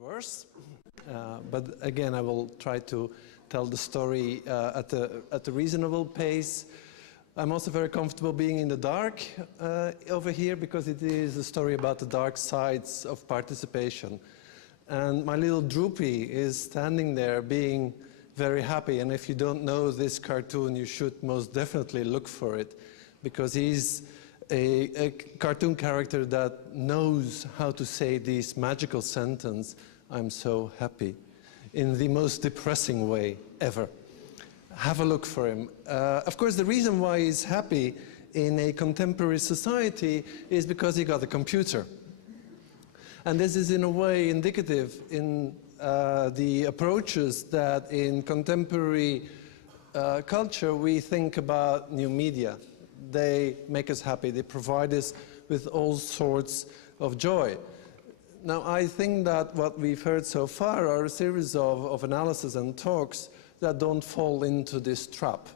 worse, but again, I will try to tell the story at a reasonable pace. I'm also very comfortable being in the dark over here because it is a story about the dark sides of participation. And my little droopy is standing there being very happy, and if you don't know this cartoon, you should most definitely look for it, because he's a cartoon character that knows how to say this magical sentence, "I'm so happy," in the most depressing way ever. Have a look for him. Of course, the reason why he's happy in a contemporary society is because he got a computer. And this is in a way indicative in the approaches that in contemporary culture we think about new media. They make us happy, they provide us with all sorts of joy. Now, I think that what we've heard so far are a series of analysis and talks that don't fall into this trap.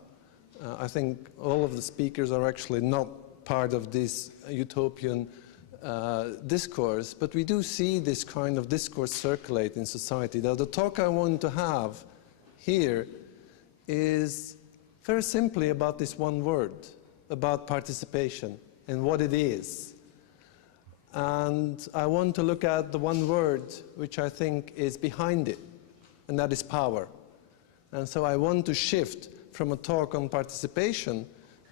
I think all of the speakers are actually not part of this utopian discourse, but we do see this kind of discourse circulate in society. Now, the talk I want to have here is very simply about this one word, about participation and what it is. And I want to look at the one word which I think is behind it, and that is power. And so I want to shift from a talk on participation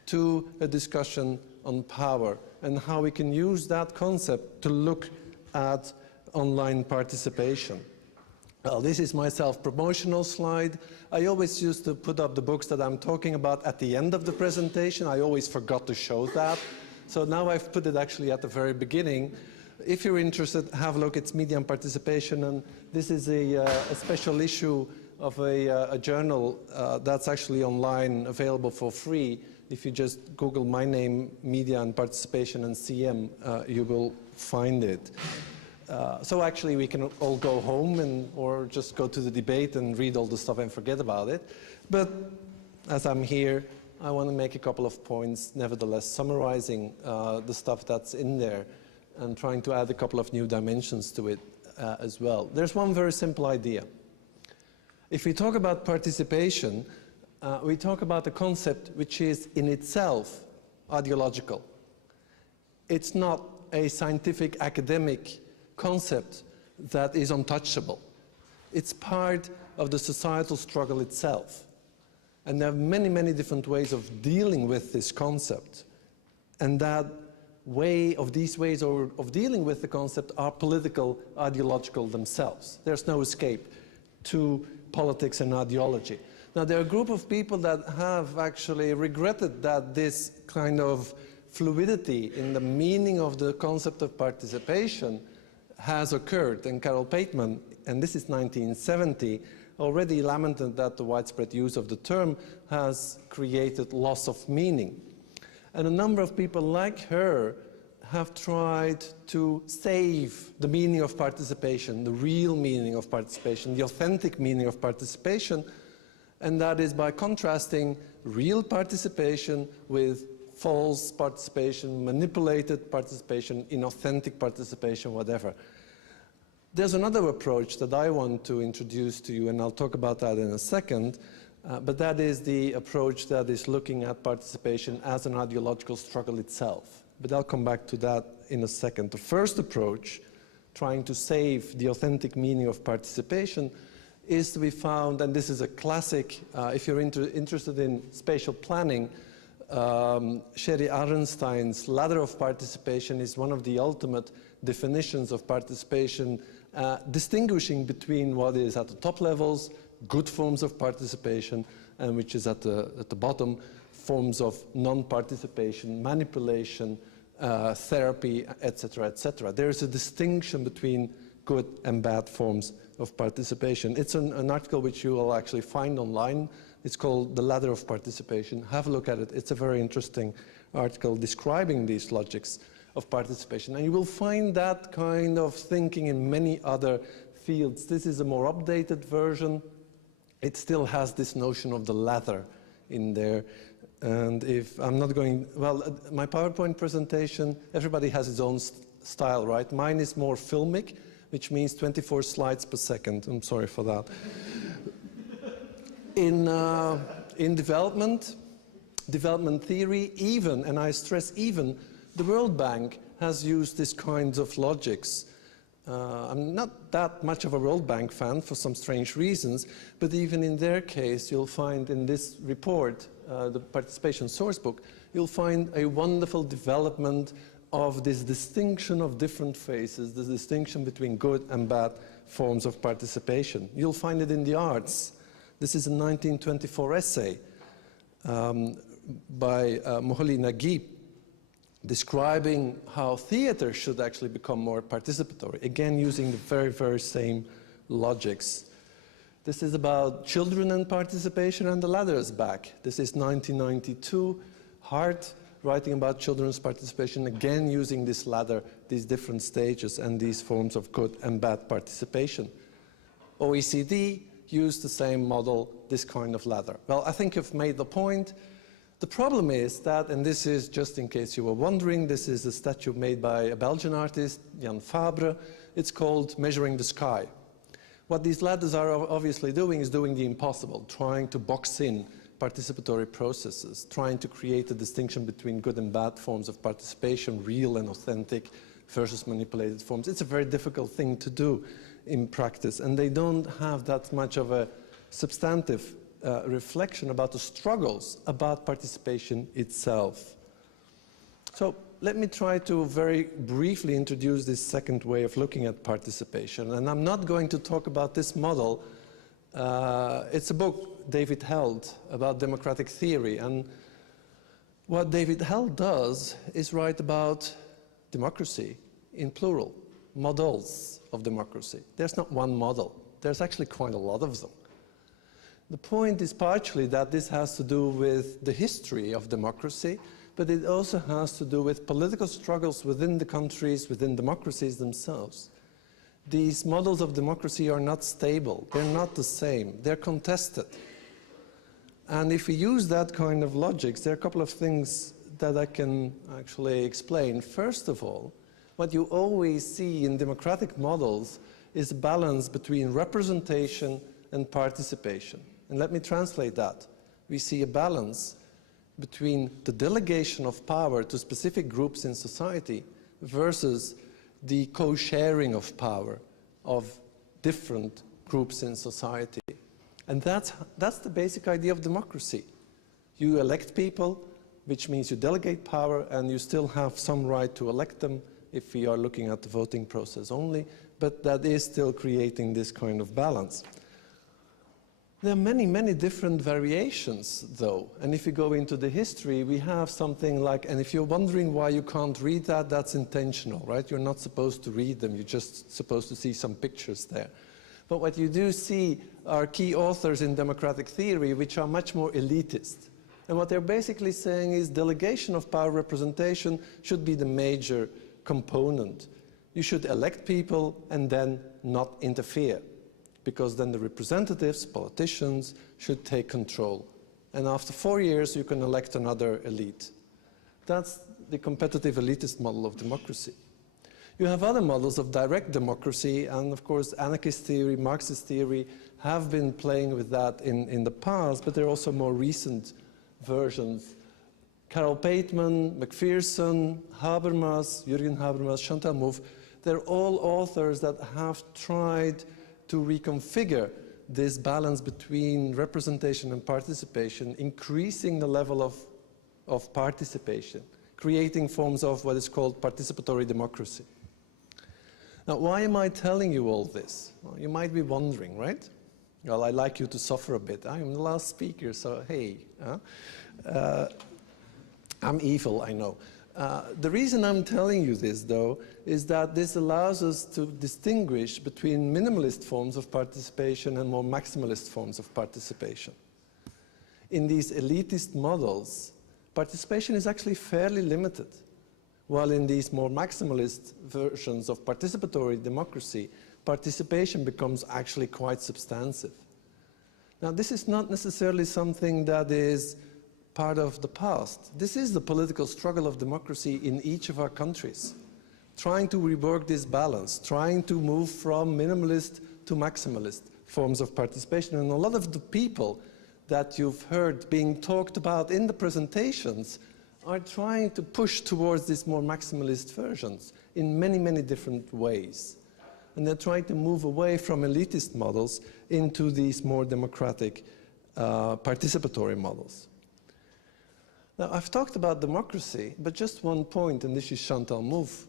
to a discussion on power and how we can use that concept to look at online participation. Well, this is my self-promotional slide. I always used to put up the books that I'm talking about at the end of the presentation. I always forgot to show that. So now I've put it actually at the very beginning. If you're interested, have a look. It's Media and Participation, and this is a special issue of a journal that's actually online, available for free. If you just Google my name, Media and Participation and CM, you will find it. So actually we can all go home or just go to the debate and read all the stuff and forget about it. But as I'm here, I want to make a couple of points, nevertheless, summarizing the stuff that's in there and trying to add a couple of new dimensions to it as well. There's one very simple idea. If we talk about participation, we talk about a concept which is in itself ideological. It's not a scientific academic concept that is untouchable. It's part of the societal struggle itself. And there are many, many different ways of dealing with this concept. And these ways of dealing with the concept are political, ideological themselves. There's no escape to politics and ideology. Now, there are a group of people that have actually regretted that this kind of fluidity in the meaning of the concept of participation has occurred. And Carol Pateman, and this is 1970, already lamented that the widespread use of the term has created loss of meaning. And a number of people like her have tried to save the meaning of participation, the real meaning of participation, the authentic meaning of participation, and that is by contrasting real participation with false participation, manipulated participation, inauthentic participation, whatever. There's another approach that I want to introduce to you, and I'll talk about that in a second, but that is the approach that is looking at participation as an ideological struggle itself. But I'll come back to that in a second. The first approach, trying to save the authentic meaning of participation, is to be found, and this is a classic, if you're interested in spatial planning, Sherry Arenstein's ladder of participation is one of the ultimate definitions of participation, distinguishing between what is at the top levels, good forms of participation, and which is at the bottom, forms of non-participation, manipulation, therapy, etc., etc. There is a distinction between good and bad forms of participation. It's an article which you will actually find online. It's called The Ladder of Participation. Have a look at it. It's a very interesting article describing these logics of participation. And you will find that kind of thinking in many other fields. This is a more updated version. It still has this notion of the ladder in there. And if I'm not going, well, my PowerPoint presentation, everybody has its own style, right? Mine is more filmic, which means 24 slides per second. I'm sorry for that. In development theory, even, and I stress even, the World Bank has used this kinds of logics. I'm not that much of a World Bank fan for some strange reasons, but even in their case, you'll find in this report, the participation source book, you'll find a wonderful development of this distinction of different phases, the distinction between good and bad forms of participation. You'll find it in the arts. This is a 1924 essay by Moholy Naguib, describing how theater should actually become more participatory, again using the very, very same logics. This is about children and participation, and the ladder is back. This is 1992, Hart, writing about children's participation, again using this ladder, these different stages and these forms of good and bad participation. OECD used the same model, this kind of ladder. Well, I think I've made the point. The problem is that, and this is just in case you were wondering, this is a statue made by a Belgian artist, Jan Fabre. It's called Measuring the Sky. What these ladders are obviously doing is doing the impossible, trying to box in participatory processes, trying to create a distinction between good and bad forms of participation, real and authentic versus manipulated forms. It's a very difficult thing to do in practice, and they don't have that much of a substantive reflection about the struggles about participation itself. So let me try to very briefly introduce this second way of looking at participation. And I'm not going to talk about this model. It's a book David Held about democratic theory. And what David Held does is write about democracy in plural, models of democracy. There's not one model. There's actually quite a lot of them. The point is partially that this has to do with the history of democracy, but it also has to do with political struggles within the countries, within democracies themselves. These models of democracy are not stable. They're not the same. They're contested. And if we use that kind of logics, there are a couple of things that I can actually explain. First of all, what you always see in democratic models is a balance between representation and participation. And let me translate that. We see a balance between the delegation of power to specific groups in society versus the co-sharing of power of different groups in society. And that's the basic idea of democracy. You elect people, which means you delegate power, and you still have some right to elect them if we are looking at the voting process only, but that is still creating this kind of balance. There are many, many different variations, though. And if you go into the history, we have something like, and if you're wondering why you can't read that, that's intentional, right? You're not supposed to read them. You're just supposed to see some pictures there. But what you do see are key authors in democratic theory, which are much more elitist. And what they're basically saying is delegation of power representation should be the major component. You should elect people and then not interfere, because then the representatives, politicians, should take control. And after 4 years, you can elect another elite. That's the competitive elitist model of democracy. You have other models of direct democracy, and of course, anarchist theory, Marxist theory have been playing with that in the past, but there are also more recent versions. Carol Pateman, McPherson, Habermas, Jürgen Habermas, Chantal Mouffe, they're all authors that have tried to reconfigure this balance between representation and participation, increasing the level of participation, creating forms of what is called participatory democracy. Now, why am I telling you all this? Well, you might be wondering, right? Well, I'd like you to suffer a bit. I'm the last speaker, so hey. I'm evil, I know. The reason I'm telling you this, though, is that this allows us to distinguish between minimalist forms of participation and more maximalist forms of participation. In these elitist models, participation is actually fairly limited, while in these more maximalist versions of participatory democracy, participation becomes actually quite substantive. Now, this is not necessarily something that is part of the past. This is the political struggle of democracy in each of our countries. trying to rework this balance, trying to move from minimalist to maximalist forms of participation. And a lot of the people that you've heard being talked about in the presentations are trying to push towards these more maximalist versions in many, many different ways. And they're trying to move away from elitist models into these more democratic, participatory models. Now, I've talked about democracy, but just one point, and this is Chantal Mouffe.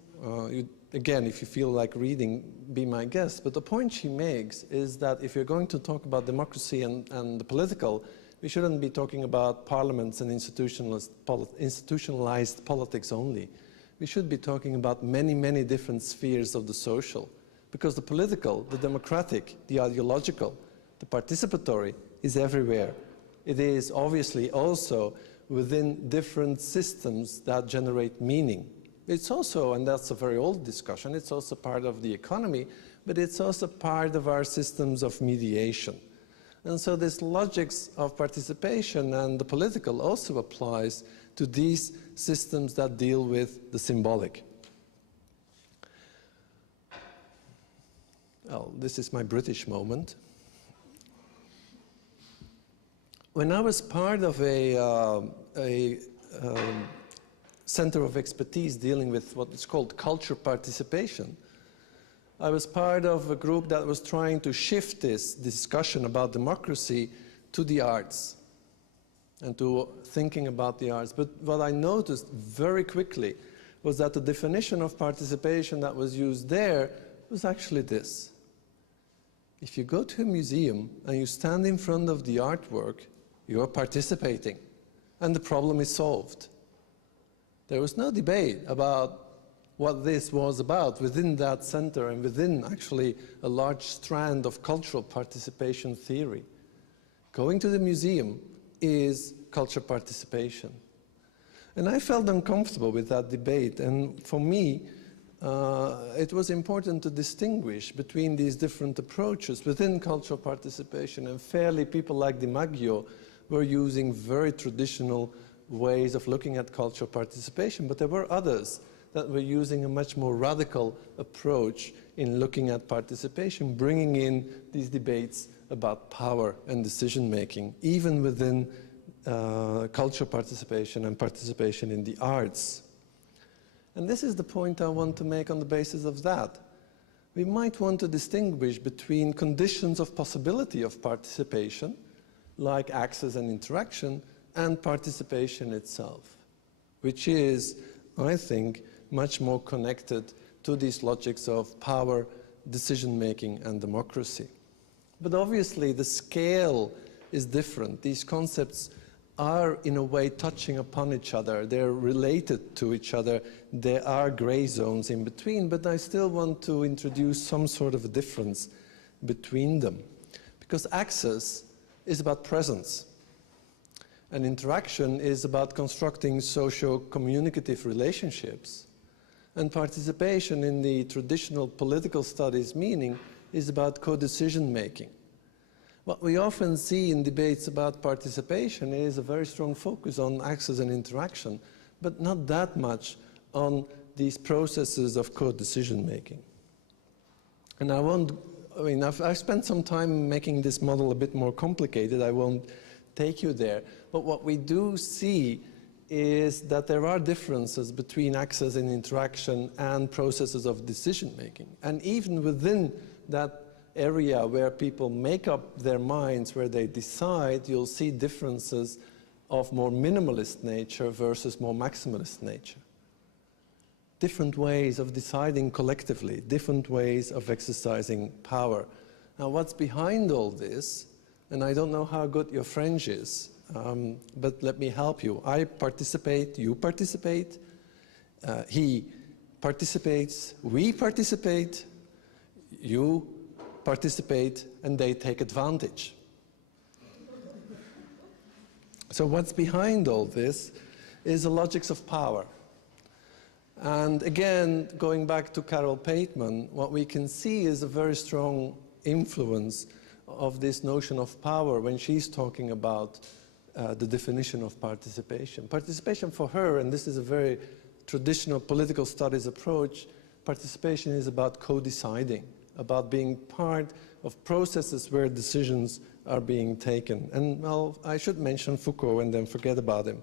Again, if you feel like reading, be my guest. But the point she makes is that if you're going to talk about democracy and the political, we shouldn't be talking about parliaments and institutionalized politics only. We should be talking about many, many different spheres of the social. Because the political, the democratic, the ideological, the participatory is everywhere. It is obviously also within different systems that generate meaning. It's also, and that's a very old discussion, it's also part of the economy, but it's also part of our systems of mediation. And so this logics of participation and the political also applies to these systems that deal with the symbolic. Well, this is my British moment. When I was part of a center of expertise dealing with what is called culture participation, I was part of a group that was trying to shift this discussion about democracy to the arts and to thinking about the arts. But what I noticed very quickly was that the definition of participation that was used there was actually this. If you go to a museum and you stand in front of the artwork, you're participating, and the problem is solved. There was no debate about what this was about within that center and within actually a large strand of cultural participation theory. Going to the museum is culture participation. And I felt uncomfortable with that debate, and for me, it was important to distinguish between these different approaches within cultural participation, and fairly people like Di Maggio were using very traditional ways of looking at cultural participation, but there were others that were using a much more radical approach in looking at participation, bringing in these debates about power and decision-making, even within cultural participation and participation in the arts. And this is the point I want to make on the basis of that. We might want to distinguish between conditions of possibility of participation, like access and interaction, and participation itself, which is, I think, much more connected to these logics of power, decision-making, and democracy. But obviously, the scale is different. These concepts are, in a way, touching upon each other. They're related to each other. There are gray zones in between, but I still want to introduce some sort of a difference between them. Because access is about presence, and interaction is about constructing socio-communicative relationships. And participation in the traditional political studies meaning is about co-decision making. What we often see in debates about participation is a very strong focus on access and interaction, but not that much on these processes of co-decision making. And I've spent some time making this model a bit more complicated. I won't take you there. But what we do see is that there are differences between access and interaction and processes of decision making. And even within that area where people make up their minds, where they decide, you'll see differences of more minimalist nature versus more maximalist nature. Different ways of deciding collectively, different ways of exercising power. Now, what's behind all this, and I don't know how good your French is, but let me help you. I participate, you participate, he participates, we participate, you participate, and they take advantage. So what's behind all this is the logics of power. And again, going back to Carol Pateman, what we can see is a very strong influence of this notion of power when she's talking about the definition of participation. Participation for her, and this is a very traditional political studies approach, participation is about co-deciding, about being part of processes where decisions are being taken. And, well, I should mention Foucault and then forget about him.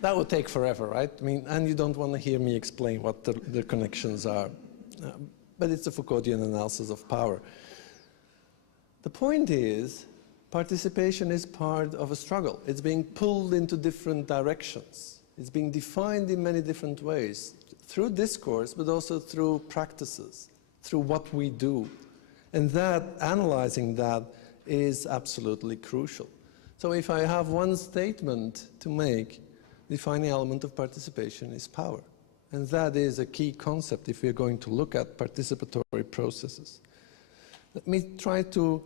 That would take forever, right? I mean, and you don't want to hear me explain what the connections are. But it's a Foucauldian analysis of power. The point is, participation is part of a struggle. It's being pulled into different directions. It's being defined in many different ways, through discourse, but also through practices, through what we do. And that, analyzing that, is absolutely crucial. So if I have one statement to make, the defining element of participation is power. And that is a key concept if we're going to look at participatory processes. Let me try to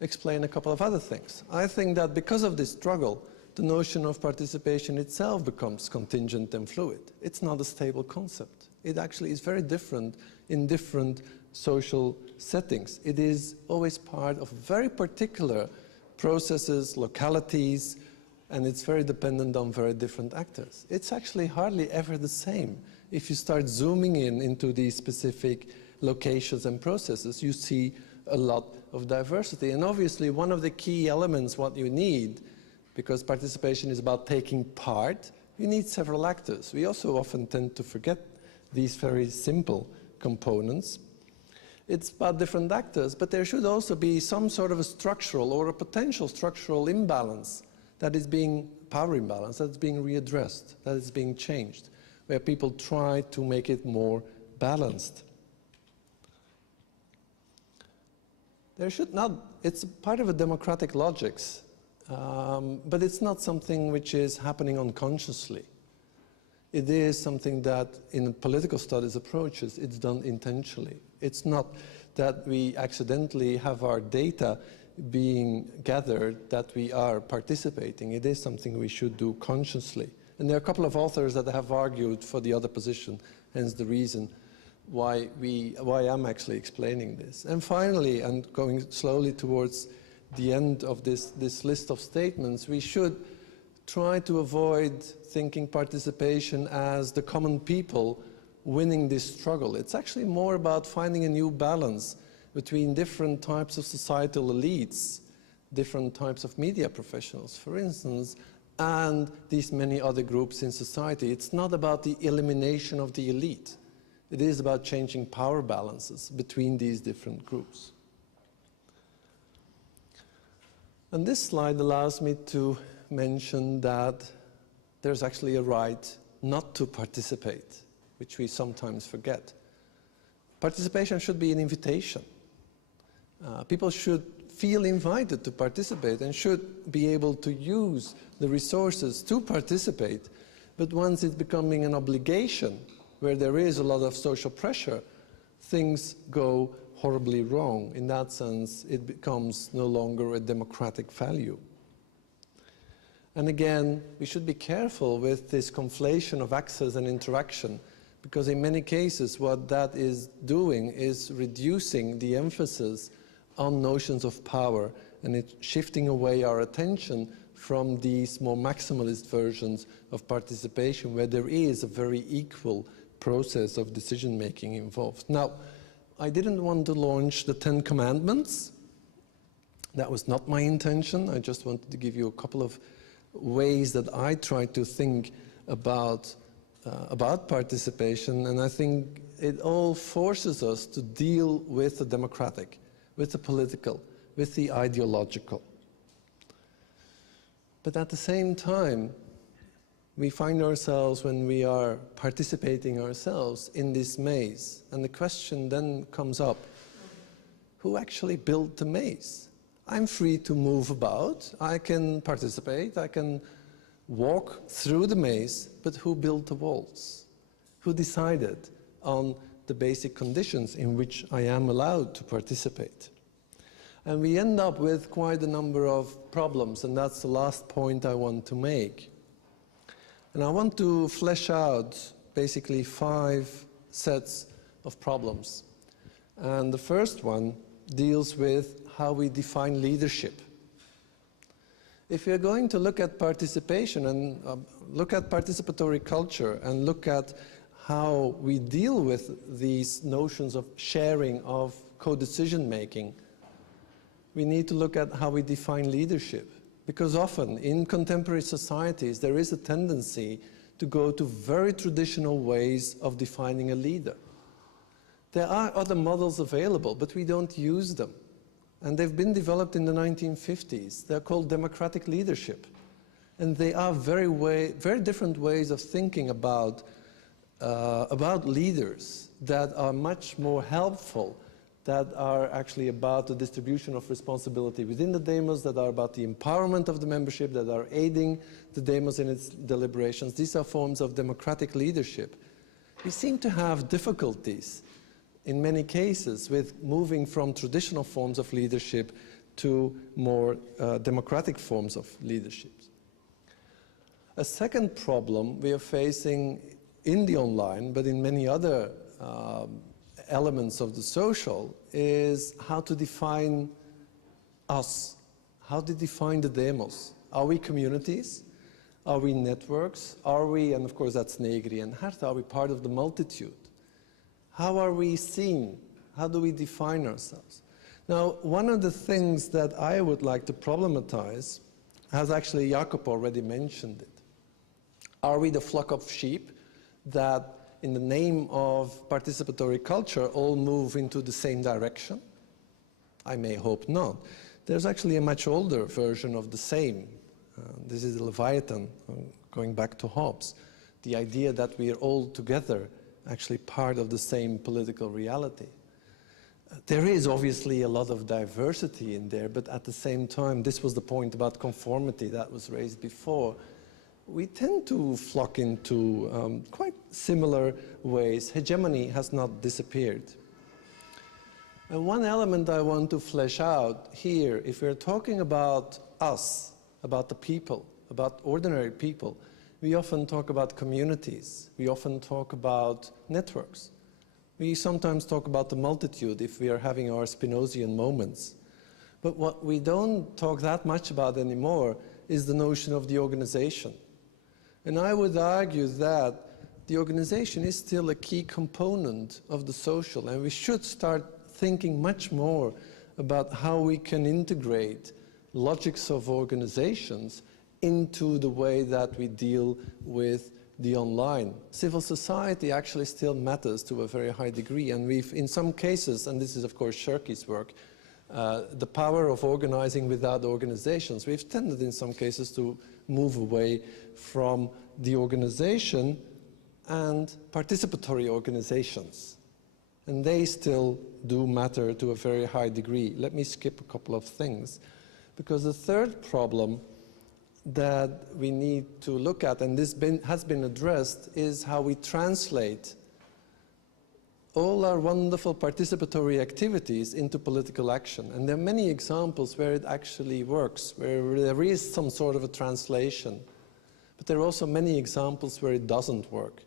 explain a couple of other things. I think that because of this struggle, the notion of participation itself becomes contingent and fluid. It's not a stable concept. It actually is very different in different social settings. It is always part of very particular processes, localities, and it's very dependent on very different actors. It's actually hardly ever the same. If you start zooming into these specific locations and processes, you see a lot of diversity. And obviously, one of the key elements, what you need, because participation is about taking part, you need several actors. We also often tend to forget these very simple components. It's about different actors, but there should also be some sort of a structural or a potential structural imbalance that is being, power imbalance, that's being readdressed, that is being changed, where people try to make it more balanced. There should not, it's part of a democratic logics, but it's not something which is happening unconsciously. It is something that in political studies approaches, it's done intentionally. It's not that we accidentally have our data being gathered that we are participating. It is something we should do consciously. And there are a couple of authors that have argued for the other position, hence the reason why I'm actually explaining this. And finally, and going slowly towards the end of this list of statements, we should try to avoid thinking participation as the common people winning this struggle. It's actually more about finding a new balance between different types of societal elites, different types of media professionals, for instance, and these many other groups in society. It's not about the elimination of the elite. It is about changing power balances between these different groups. And this slide allows me to mention that there's actually a right not to participate, which we sometimes forget. Participation should be an invitation. People should feel invited to participate and should be able to use the resources to participate. But once it's becoming an obligation, where there is a lot of social pressure, things go horribly wrong. In that sense, it becomes no longer a democratic value. And again, we should be careful with this conflation of access and interaction, because in many cases what that is doing is reducing the emphasis on notions of power, and it's shifting away our attention from these more maximalist versions of participation, where there is a very equal process of decision-making involved. Now, I didn't want to launch the 10 Commandments. That was not my intention. I just wanted to give you a couple of ways that I try to think about participation, and I think it all forces us to deal with the democratic, with the political, with the ideological. But at the same time, we find ourselves, when we are participating ourselves, in this maze. And the question then comes up, who actually built the maze? I'm free to move about, I can participate, I can walk through the maze, but who built the walls? Who decided on the basic conditions in which I am allowed to participate? And we end up with quite a number of problems, and that's the last point I want to make. And I want to flesh out basically 5 sets of problems. And the first one deals with how we define leadership. if you're going to look at participation and look at participatory culture and look at how we deal with these notions of sharing, of co-decision making, we need to look at how we define leadership. Because often in contemporary societies, there is a tendency to go to very traditional ways of defining a leader. There are other models available, but we don't use them. And they've been developed in the 1950s. They're called democratic leadership. And they are very different ways of thinking about leaders that are much more helpful, that are actually about the distribution of responsibility within the demos, that are about the empowerment of the membership, that are aiding the demos in its deliberations. These are forms of democratic leadership. We seem to have difficulties in many cases with moving from traditional forms of leadership to more democratic forms of leadership. A second problem we are facing in the online, but in many other elements of the social, is how to define us, how to define the demos. Are we communities? Are we networks? Are we, and of course that's Negri and Herta, are we part of the multitude? How are we seen? How do we define ourselves? Now, one of the things that I would like to problematize, has actually Jakob already mentioned it. Are we the flock of sheep that in the name of participatory culture all move into the same direction? I may hope not. There's actually a much older version of the same. This is Leviathan, going back to Hobbes. The idea that we are all together actually part of the same political reality. There is obviously a lot of diversity in there, but at the same time, this was the point about conformity that was raised before. We tend to flock into quite similar ways. Hegemony has not disappeared. And one element I want to flesh out here, if we're talking about us, about the people, about ordinary people, we often talk about communities. We often talk about networks. We sometimes talk about the multitude if we are having our Spinozian moments. But what we don't talk that much about anymore is the notion of the organization. And I would argue that the organization is still a key component of the social, and we should start thinking much more about how we can integrate logics of organizations into the way that we deal with the online. Civil society actually still matters to a very high degree, and we've, in some cases, and this is of course Shirky's work, the power of organizing without organizations. We've tended in some cases to move away from the organization and participatory organizations. And they still do matter to a very high degree. Let me skip a couple of things, because the third problem that we need to look at, and this has been addressed, is how we translate all our wonderful participatory activities into political action. And there are many examples where it actually works, where there is some sort of a translation. But there are also many examples where it doesn't work,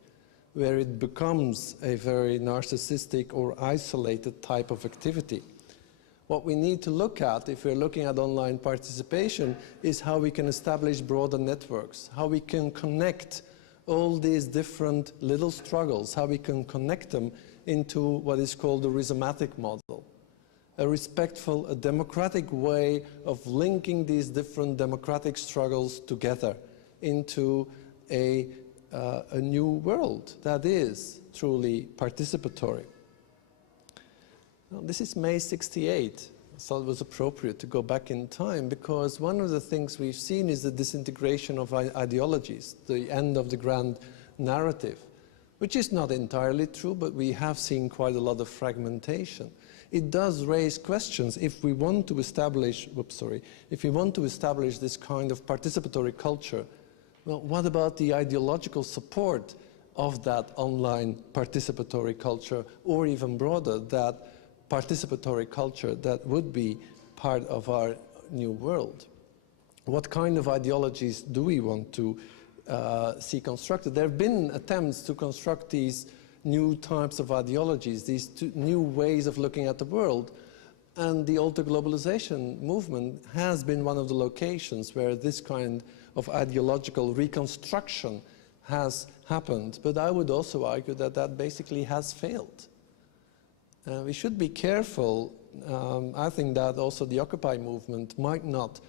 where it becomes a very narcissistic or isolated type of activity. What we need to look at, if we're looking at online participation, is how we can establish broader networks, how we can connect all these different little struggles, how we can connect them into what is called the rhizomatic model, a respectful, a democratic way of linking these different democratic struggles together into a new world that is truly participatory. Now, this is May '68. I thought it was appropriate to go back in time, because one of the things we've seen is the disintegration of ideologies, the end of the grand narrative, which is not entirely true, but we have seen quite a lot of fragmentation. It does raise questions if we want to establish, if we want to establish this kind of participatory culture. Well, what about the ideological support of that online participatory culture, or even broader, that participatory culture that would be part of our new world? What kind of ideologies do we want to see constructed? There have been attempts to construct these new types of ideologies, these new ways of looking at the world, And the alter globalization movement has been one of the locations where this kind of ideological reconstruction has happened. But I would also argue that that basically has failed. We should be careful. I think that also the Occupy movement might not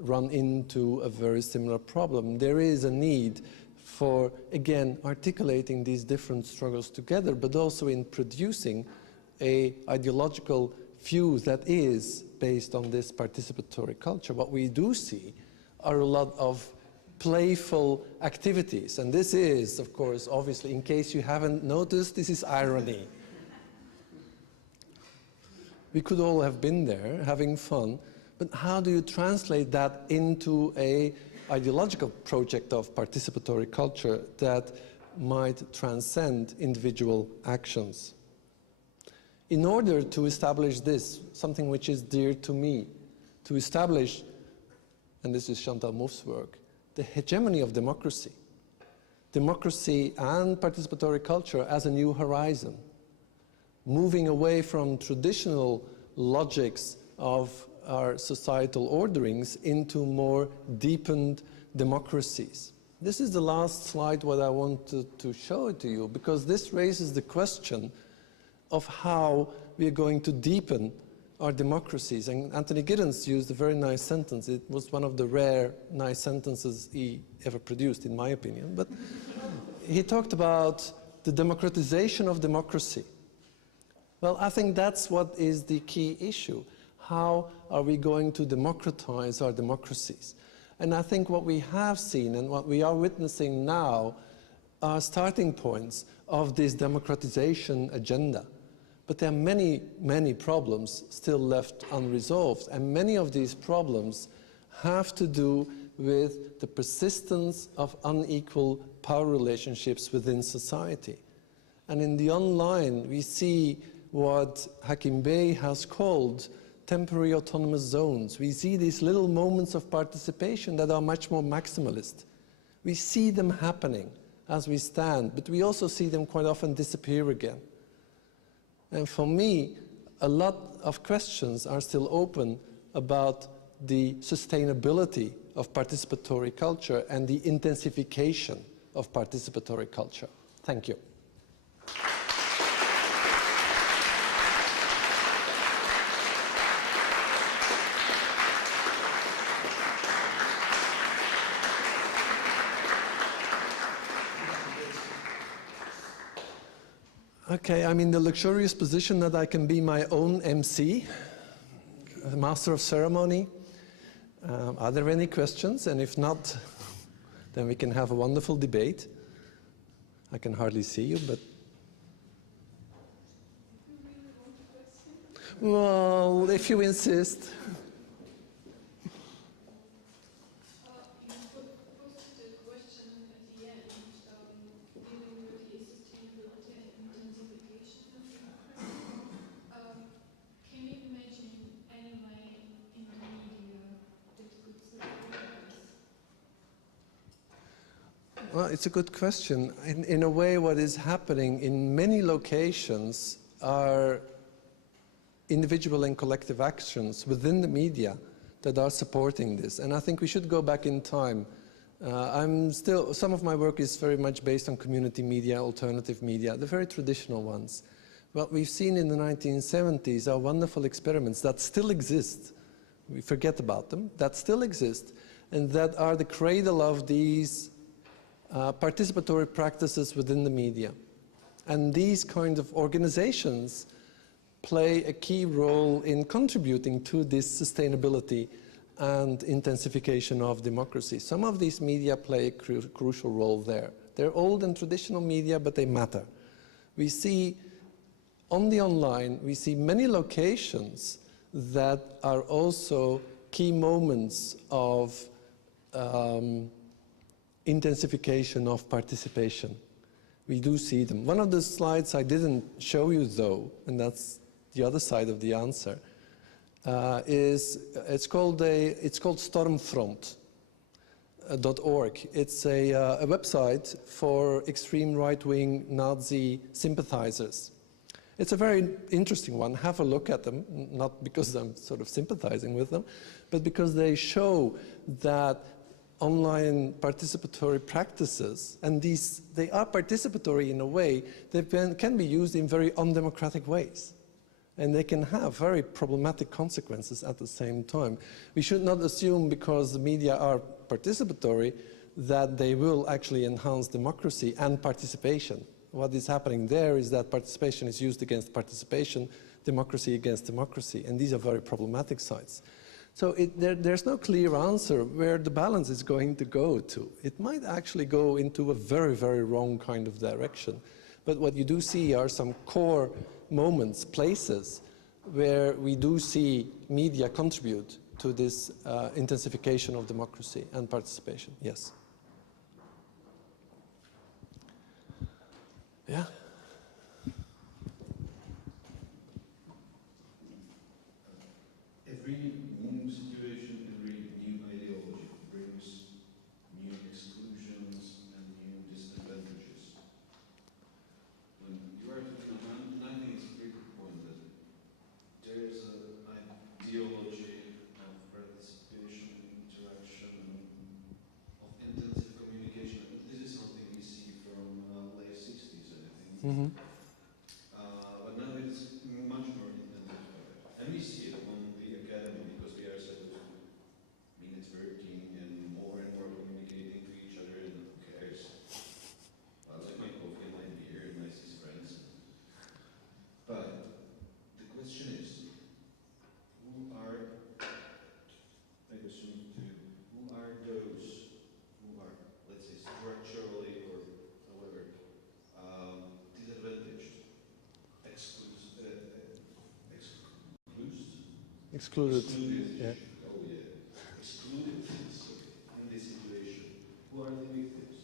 run into a very similar problem. There is a need for, again, articulating these different struggles together, but also in producing an ideological view that is based on this participatory culture. What we do see are a lot of playful activities. And this is, of course, obviously, in case you haven't noticed, this is irony. We could all have been there, having fun, but how do you translate that into an ideological project of participatory culture that might transcend individual actions? In order to establish this, something which is dear to me, to establish, and this is Chantal Mouffe's work, the hegemony of democracy. Democracy and participatory culture as a new horizon, moving away from traditional logics of our societal orderings into more deepened democracies. This is the last slide what I wanted to show it to you, because this raises the question of how we are going to deepen our democracies. And Anthony Giddens used a very nice sentence. It was one of the rare nice sentences he ever produced, in my opinion. But he talked about the democratization of democracy. Well, I think that's what is the key issue. How are we going to democratize our democracies? And I think what we have seen and what we are witnessing now are starting points of this democratization agenda. But there are many, many problems still left unresolved. And many of these problems have to do with the persistence of unequal power relationships within society. And in the online, we see what Hakim Bey has called temporary autonomous zones. We see these little moments of participation that are much more maximalist. We see them happening as we stand, but we also see them quite often disappear again. And for me, a lot of questions are still open about the sustainability of participatory culture and the intensification of participatory culture. Thank you. Okay, I'm in the luxurious position that I can be my own MC, master of ceremony. Are there any questions? And if not, then we can have a wonderful debate. I can hardly see you, but... Well, if you insist. Well, it's a good question. In a way, what is happening in many locations are individual and collective actions within the media that are supporting this. And I think we should go back in time. Some of my work is very much based on community media, alternative media, the very traditional ones. What we've seen in the 1970s are wonderful experiments that still exist. We forget about them, that still exist, and that are the cradle of these participatory practices within the media. And these kind of organizations play a key role in contributing to this sustainability and intensification of democracy. Some of these media play a crucial role there. They're old and traditional media, but they matter. We see on the online, we see many locations that are also key moments of intensification of participation. We do see them. One of the slides I didn't show you though, and that's the other side of the answer, it's called stormfront.org. It's a website for extreme right-wing Nazi sympathizers. It's a very interesting one. Have a look at them, not because I'm sort of sympathizing with them, but because they show that online participatory practices, and they are participatory in a way, they can be used in very undemocratic ways. And they can have very problematic consequences at the same time. We should not assume because the media are participatory that they will actually enhance democracy and participation. What is happening there is that participation is used against participation, democracy against democracy, and these are very problematic sides. So there's no clear answer where the balance is going to go to. It might actually go into a very, very wrong kind of direction. But what you do see are some core moments, places, where we do see media contribute to this intensification of democracy and participation. Yes. Yeah. Every new situation, every new ideology brings new exclusions and new disadvantages. When you are talking about, and I think it's a very good point that there is an ideology of participation, interaction, of intensive communication. This is something we see from late 60s, I think. Mm-hmm. But now it's much more intensified. And we see it on the academy because we are supposed to minutes working and more communicating to each other, and who cares? I'll take my coffee and my beer and my cis friends. But the question is, who are those who are, let's say, structurally or however, disadvantaged, Excluded. Yeah. Oh yeah. Excluded in this situation. Who are the victims?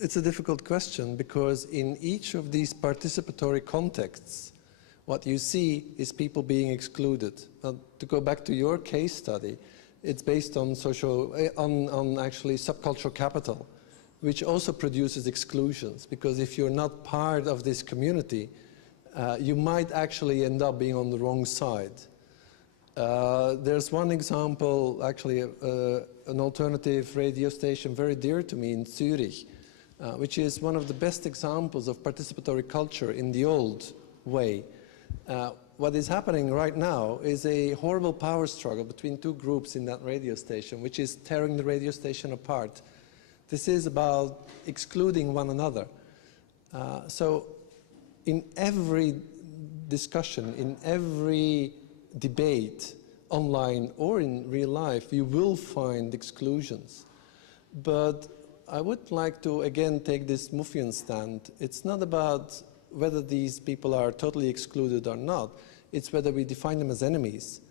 It's a difficult question because in each of these participatory contexts, what you see is people being excluded. To go back to your case study, it's based on on actually subcultural capital, which also produces exclusions, because if you're not part of this community, you might actually end up being on the wrong side. There's one example, actually, an alternative radio station very dear to me in Zurich, which is one of the best examples of participatory culture in the old way. What is happening right now is a horrible power struggle between two groups in that radio station, which is tearing the radio station apart. This is about excluding one another. So in every discussion, in every debate, online or in real life, you will find exclusions. But I would like to, again, take this Muffian stand. It's not about whether these people are totally excluded or not. It's whether we define them as enemies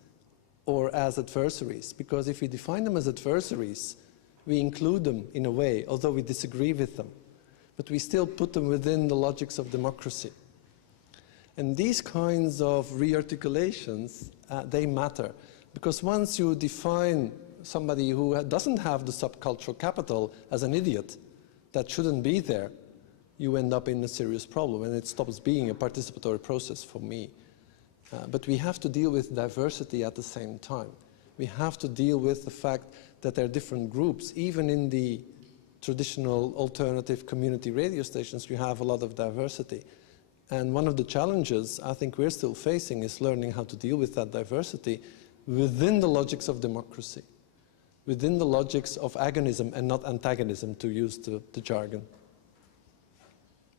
or as adversaries. Because if we define them as adversaries, we include them in a way, although we disagree with them. But we still put them within the logics of democracy. And these kinds of re-articulations, they matter. Because once you define somebody who doesn't have the subcultural capital as an idiot that shouldn't be there, you end up in a serious problem, and it stops being a participatory process for me. But we have to deal with diversity at the same time. We have to deal with the fact that there are different groups. Even in the traditional alternative community radio stations, you have a lot of diversity. And one of the challenges I think we're still facing is learning how to deal with that diversity within the logics of democracy, within the logics of agonism and not antagonism, to use the jargon.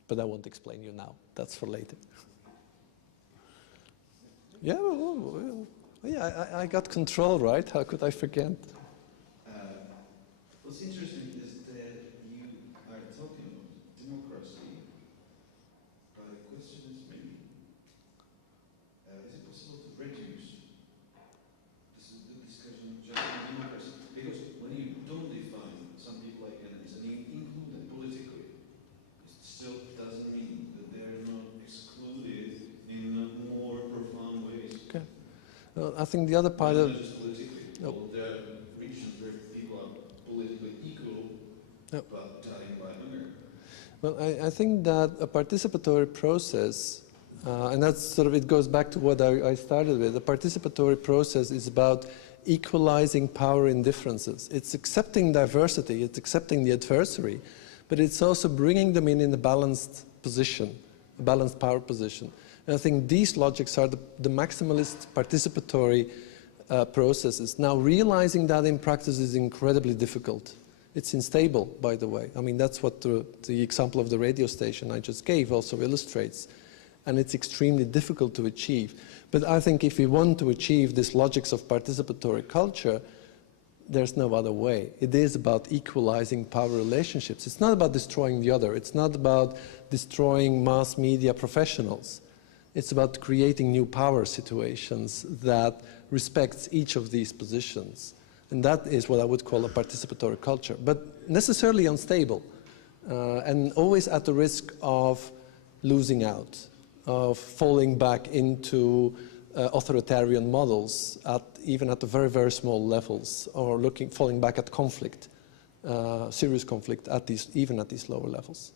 But I won't explain you now. That's for later. Yeah, yeah, I got control, right? How could I forget? What's interesting is that you are talking about democracy, but the question is maybe, is it possible to reduce the discussion just on democracy? Because when you don't define some people like enemies and you include them politically, it still doesn't mean that they're not excluded in more profound ways. Okay. Well, I think the other part of... Not just politically. Nope. Well, there are regions where people are politically equal, Nope. but dying by hunger. Well, I think that a participatory process, and that's sort of, it goes back to what I started with. The participatory process is about equalizing power in differences. It's accepting diversity, it's accepting the adversary, but it's also bringing them in a balanced position, a balanced power position. And I think these logics are the maximalist participatory processes. Now, realizing that in practice is incredibly difficult. It's unstable, by the way. I mean, that's what the example of the radio station I just gave also illustrates. And it's extremely difficult to achieve. But I think if we want to achieve this logics of participatory culture, there's no other way. It is about equalizing power relationships. It's not about destroying the other. It's not about destroying mass media professionals. It's about creating new power situations that respects each of these positions. And that is what I would call a participatory culture, but necessarily unstable and always at the risk of losing out, of falling back into authoritarian models, even at the very, very small levels, or falling back at conflict, serious conflict, even at these lower levels.